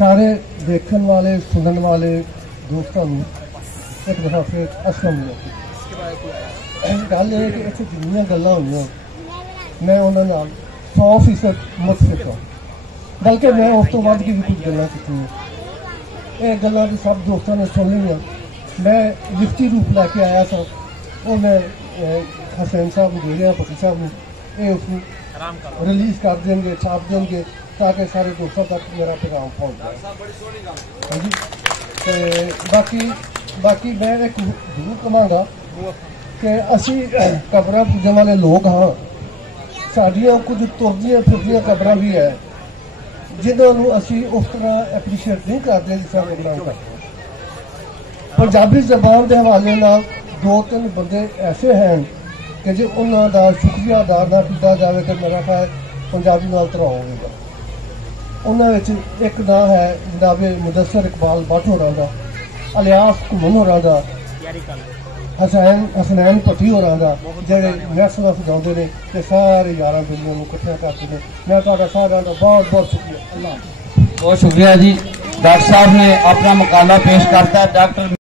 सारे देखने वाले सुनने वाले दोस्तों एक दफा फिर अस्सलाम वालेकुम। गल है कि इतने जिन्नियां गल्लां होईयां मैं उन्होंने 100% मुतफिक हाँ, बल्कि मैं उस तो वध के भी कुछ गल्लां कीतियां। ये गल्लां भी सब दोस्तों ने सुन लिया। मैं लिखती रूप लैके आया था, वो मैं हसैन साहब को दे रहा, पति साहब को, ये उसको रिलीज कर देंगे, छाप देंगे ताकि सारे दोस्तों तक मेरा पैगाम पहुँच जाए। हाँ जी, बाकी मैं एक जरूर कहांगा कि असी कबरां पूजन वाले लोग हाँ, साडियां कुछ तुरदियां फिरदियां कबरां भी है जिन्होंने असी उस तरह एप्रीशिएट नहीं करते जिस तरह प्रोग्राम करते। पंजाबी जबान के हवाले नाल 2-3 बंदे ऐसे हैं कि जो उन्होंने शुक्रिया अदा ना किया जाए तो मेरा ख्याल पंजाबी नाल तरह होगा। उन्होंने एक नाम है जनाबे मुदस्सर इकबाल भट्ट होरां दा, अलियास घुमन होरां दा, हसनैन भट्टी होरां दा, जेह्ड़े मैक्सिमम सजाते हैं कि सारे यारां दुनिया को इकट्ठा करते हैं। मैं तुहाडा सारिआं दा बहुत बहुत शुक्रिया। अल्लाह बहुत शुक्रिया जी। डॉक्टर साहब ने अपना मकाला पेश करता है। डॉक्टर